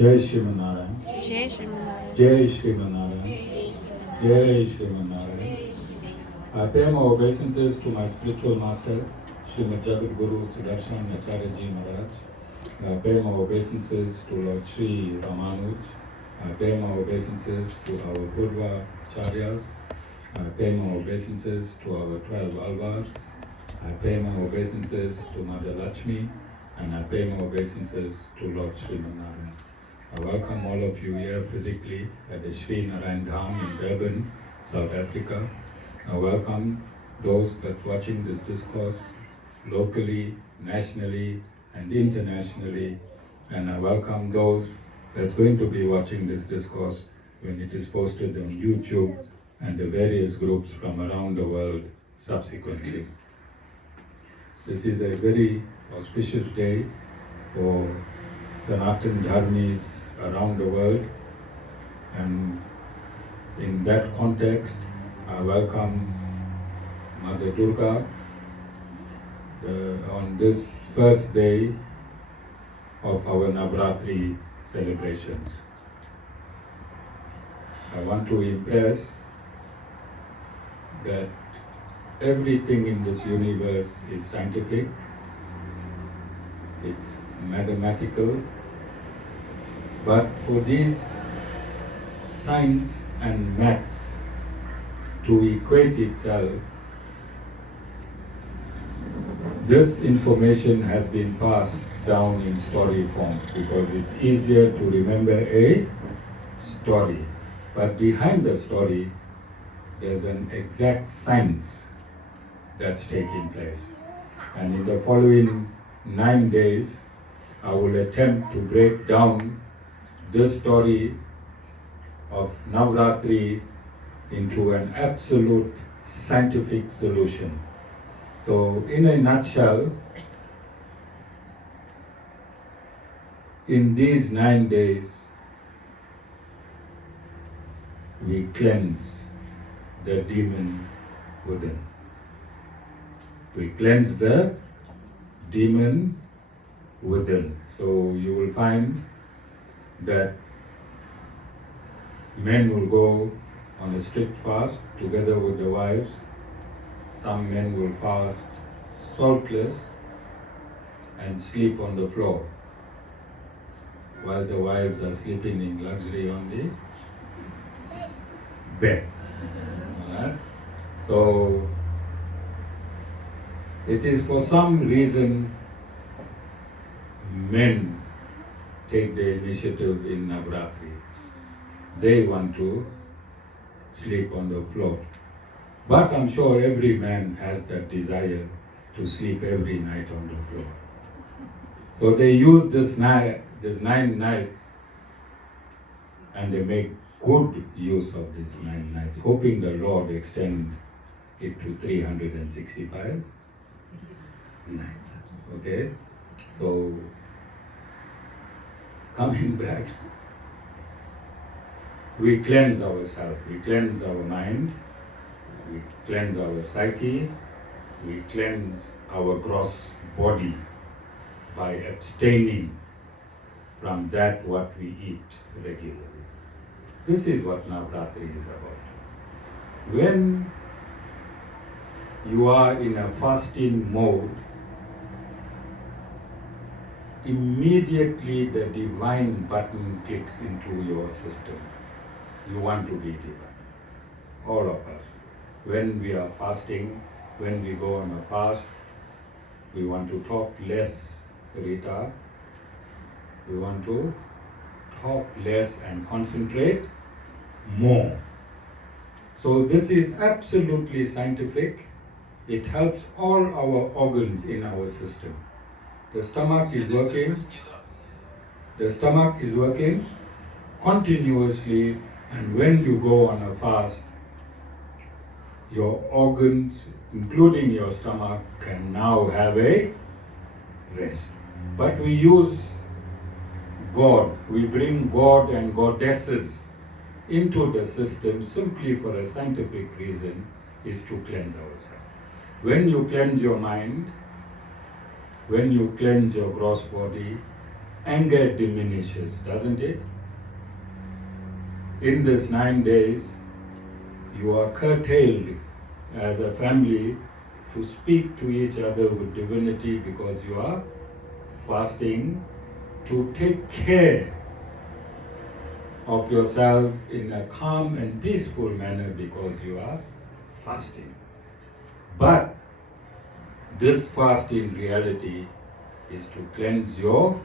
Jai Shriman Narayan. Jai Shriman Jai Shriman Narayan. Jai Shriman Narayan. I pay my obeisances to my spiritual master, Srimad Jagat Guru Sudarshan Acharya Ji Maharaj. I pay my obeisances to Lord Sri Ramanuj. I pay my obeisances to our Purva Acharyas. I pay my obeisances to our 12 Alvars. I pay my obeisances to Mother Lakshmi. And I pay my obeisances to Lord Sriman Narayan. I welcome all of you here physically at the Sri Narayan Dham in Durban, South Africa. I welcome those that's watching this discourse locally, nationally, and internationally. And I welcome those that's going to be watching this discourse when it is posted on YouTube and the various groups from around the world subsequently. This is a very auspicious day for Sanatan Dharmis around the world, and in that context I welcome Mother Durga on this first day of our Navaratri celebrations. I want to impress that everything in this universe is scientific, it's mathematical, but for these science and maths to equate itself, this information has been passed down in story form because it's easier to remember a story. But behind the story, there's an exact science that's taking place. And in the following 9 days, I will attempt to break down this story of Navaratri into an absolute scientific solution. So, in a nutshell, in these 9 days, we cleanse the demon within. We cleanse the demon within. So you will find that men will go on a strict fast together with their wives. Some men will fast saltless and sleep on the floor, while the wives are sleeping in luxury on the bed. Alright? So it is for some reason men take the initiative in Navaratri. They want to sleep on the floor. But I'm sure every man has that desire to sleep every night on the floor. So they use this 9 nights, and they make good use of these 9 nights, hoping the Lord extend it to 365 nights. Okay? So, coming back, we cleanse ourselves, we cleanse our mind, we cleanse our psyche, we cleanse our gross body by abstaining from that what we eat regularly. This is what Navaratri is about. When you are in a fasting mode, immediately the divine button clicks into your system. You want to be divine. All of us. When we are fasting, when we go on a fast, we want to talk less, Rita. We want to talk less and concentrate more. So this is absolutely scientific. It helps all our organs in our system. The stomach is working. The stomach is working continuously, and when you go on a fast, your organs, including your stomach, can now have a rest. But we use God, we bring God and goddesses into the system simply for a scientific reason, is to cleanse ourselves. When you cleanse your mind, when you cleanse your gross body, anger diminishes, doesn't it? In this 9 days, you are curtailed as a family to speak to each other with divinity because you are fasting, to take care of yourself in a calm and peaceful manner because you are fasting. But this fast in reality is to cleanse yourselves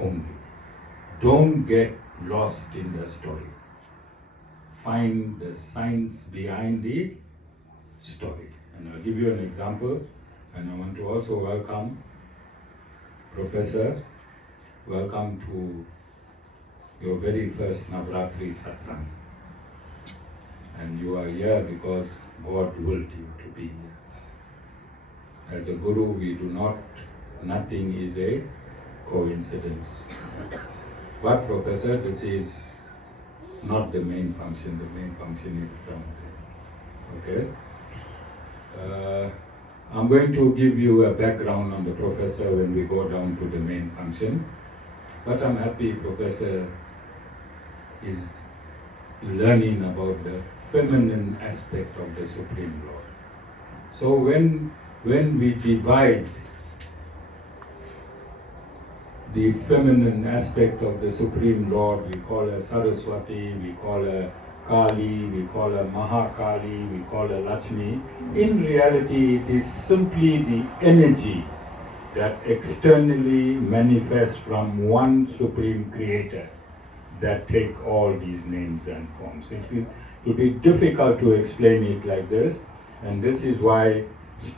only. Don't get lost in the story. Find the science behind the story. And I'll give you an example, and I want to also welcome Professor. Welcome to your very first Navaratri satsang. And you are here because God willed you to be here. As a guru, we do not, nothing is a coincidence. But Professor, this is not the main function. The main function is down there. Okay? I'm going to give you a background on the Professor when we go down to the main function. But I'm happy Professor is learning about the feminine aspect of the Supreme Lord. So when we divide the feminine aspect of the Supreme Lord, we call her Saraswati, we call her Kali, we call her Mahakali, we call her Lakshmi. In reality, it is simply the energy that externally manifests from one Supreme Creator that take all these names and forms. It will be difficult to explain it like this, and this is why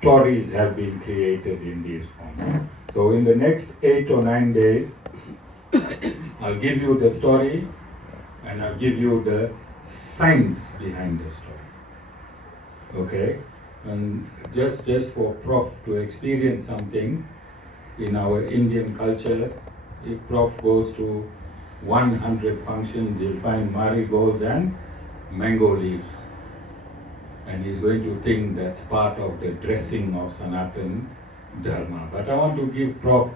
stories have been created in these forms. So in the next 8 or 9 days, I'll give you the story and I'll give you the science behind the story. Okay? And just for Prof to experience something in our Indian culture, if Prof goes to 100 functions, you'll find marigolds and mango leaves. And he's going to think that's part of the dressing of Sanatan Dharma. But I want to give Prof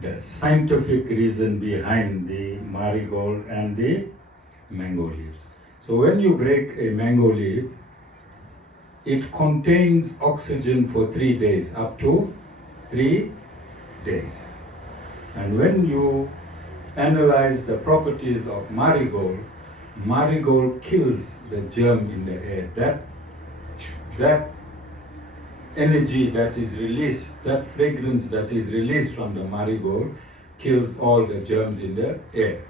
the scientific reason behind the marigold and the mango leaves. So when you break a mango leaf, it contains oxygen for 3 days, up to 3 days. And when you analyze the properties of marigold, marigold kills the germ in the air. That energy that is released, that fragrance that is released from the marigold kills all the germs in the air.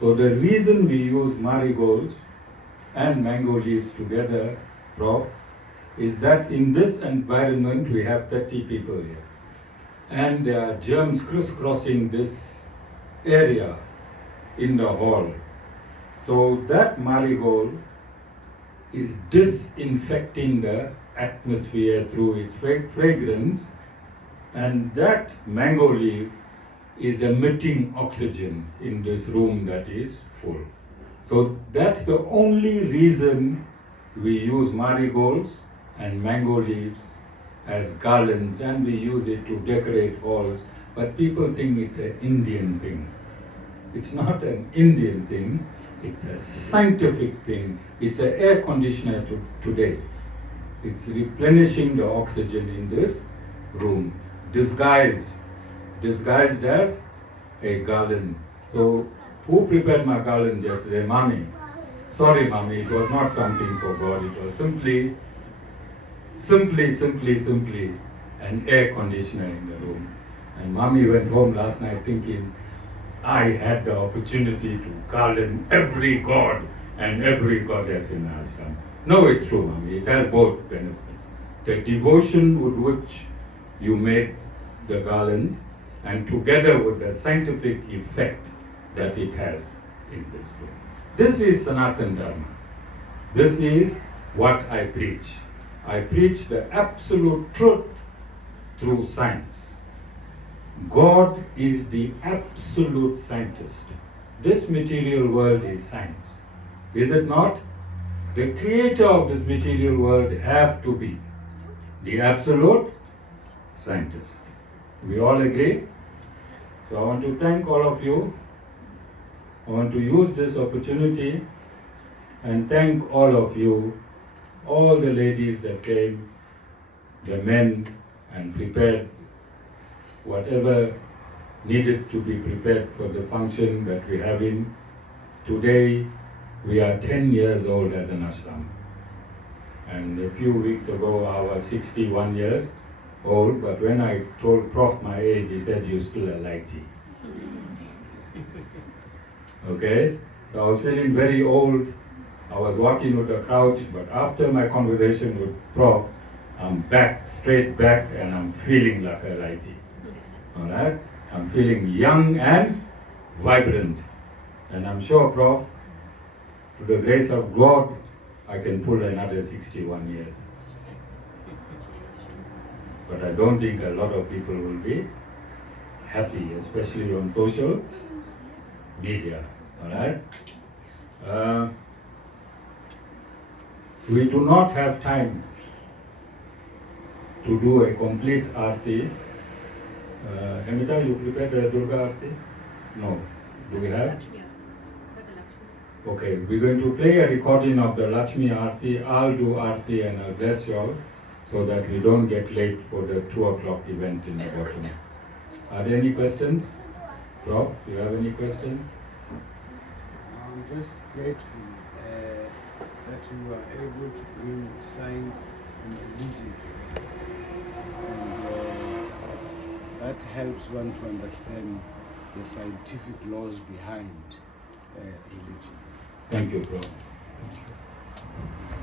So the reason we use marigolds and mango leaves together, Prof, is that in this environment we have 30 people here. And there are germs crisscrossing this area in the hall. So that marigold is disinfecting the atmosphere through its fragrance, and that mango leaf is emitting oxygen in this room that is full. So that's the only reason we use marigolds and mango leaves as garlands, and we use it to decorate halls. But people think it's an Indian thing. It's not an Indian thing, it's a scientific thing. It's an air conditioner today. It's replenishing the oxygen in this room, disguised as a garland. So who prepared my garland yesterday? Mommy. Sorry, Mommy, it was not something for God. It was simply an air conditioner in the room. And Mommy went home last night thinking, I had the opportunity to garland every god and every goddess in ashram. No, it's true, Mommy. It has both benefits. The devotion with which you made the garlands, and together with the scientific effect that it has in this way. This is Sanatan Dharma. This is what I preach. I preach the absolute truth through science. God is the absolute scientist. This material world is science. Is it not? The creator of this material world have to be the absolute scientist. We all agree? So I want to thank all of you. I want to use this opportunity and thank all of you, all the ladies that came, the men, and prepared whatever needed to be prepared for the function that we're having. Today, we are 10 years old as an ashram. And a few weeks ago, I was 61 years old, but when I told Prof my age, he said, "You're still a lighty." Okay? So I was feeling very old. I was walking with the couch, but after my conversation with Prof, I'm back, straight back, and I'm feeling like a lighty. Alright? I'm feeling young and vibrant. And I'm sure, Prof, to the grace of God, I can pull another 61 years. But I don't think a lot of people will be happy, especially on social media. Alright? We do not have time to do a complete arti. Amita, you prepared the Durga arti? No. Do we have? Okay, we're going to play a recording of the Lakshmi Aarti. I'll do Aarti and I'll bless you all so that we don't get late for the 2 o'clock event in the bottom. Are there any questions? Prof, do you have any questions? I'm just grateful that you are able to bring science and religion together. And that helps one to understand the scientific laws behind religion. Thank you, Prof. Thank you.